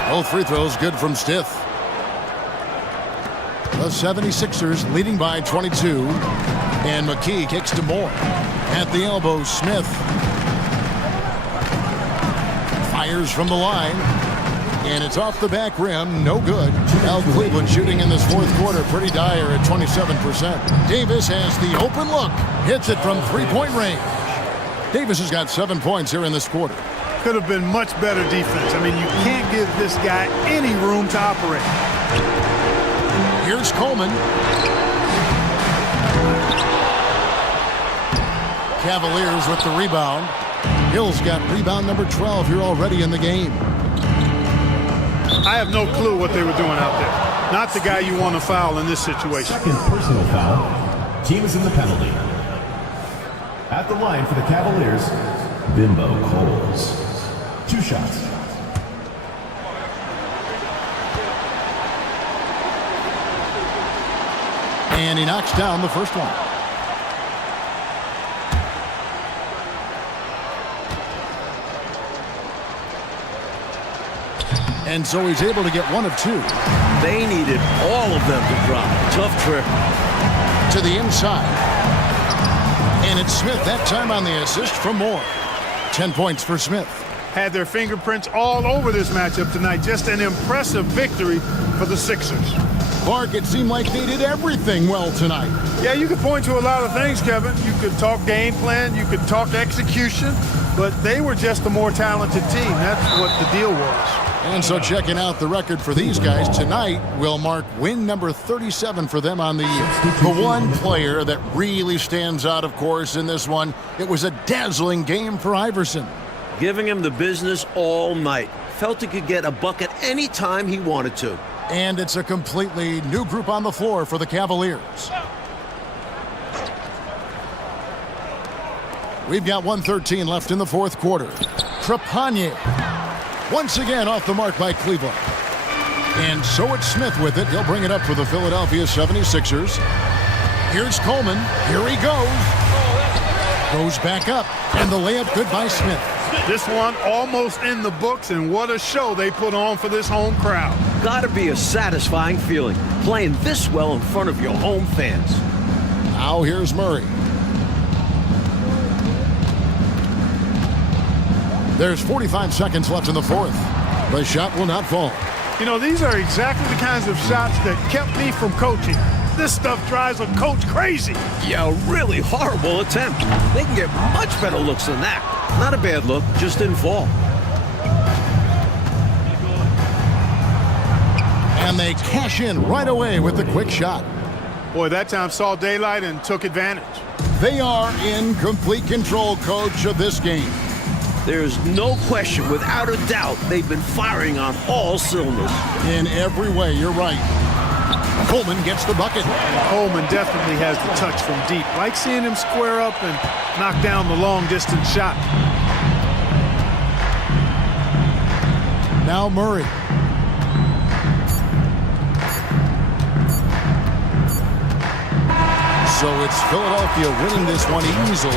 Both free throws good from Stiff. The 76ers leading by 22. And McKee kicks to Moore. At the elbow, Smith. Fires from the line. And it's off the back rim. No good. Now Cleveland shooting in this fourth quarter pretty dire at 27%. Davis has the open look. Hits it from three-point range. Davis has got 7 points here in this quarter. Could have been much better defense. I mean, you can't give this guy any room to operate. Here's Coleman. Cavaliers with the rebound. Hill's got rebound number 12 here already in the game. I have no clue what they were doing out there. Not the guy you want to foul in this situation. Second personal foul. Team is in the penalty. At the line for the Cavaliers, Bimbo Coles. 2 shots. And he knocks down the first one. And so he's able to get 1 of 2. They needed all of them to drop. Tough trip. To the inside. And it's Smith that time on the assist from Moore. 10 points for Smith. Had their fingerprints all over this matchup tonight. Just an impressive victory for the Sixers. Clark, it seemed like they did everything well tonight. Yeah, you could point to a lot of things, Kevin. You could talk game plan, you could talk execution, but they were just a more talented team. That's what the deal was. And so checking out the record for these guys tonight will mark win number 37 for them on the year. The one player that really stands out, of course, in this one, it was a dazzling game for Iverson. Giving him the business all night. Felt he could get a bucket any time he wanted to. And it's a completely new group on the floor for the Cavaliers. We've got 1:13 left in the fourth quarter. Trepanier once again off the mark by Cleveland. And so it's Smith with it. He'll bring it up for the Philadelphia 76ers. Here's Coleman. Here he goes. Goes back up. And the layup good by Smith. This one almost in the books, and what a show they put on for this home crowd. Gotta be a satisfying feeling, playing this well in front of your home fans. Now here's Murray. There's 45 seconds left in the fourth. The shot will not fall. You know, these are exactly the kinds of shots that kept me from coaching. This stuff drives a coach crazy. Yeah, a really horrible attempt. They can get much better looks than that. Not a bad look, just didn't fall. And they cash in right away with the quick shot. Boy, that time saw daylight and took advantage. They are in complete control, coach, of this game. There's no question, without a doubt, they've been firing on all cylinders. In every way, you're right. Coleman gets the bucket. Coleman definitely has the touch from deep. Like seeing him square up and knock down the long-distance shot. Now Murray. So it's Philadelphia winning this one easily.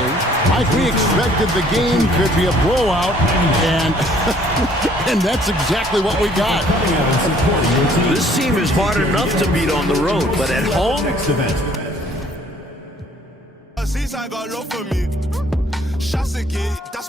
Like we expected, the game could be a blowout, and that's exactly what we got. This team is hard enough to beat on the road, but at home, Next event. Since I got love for me,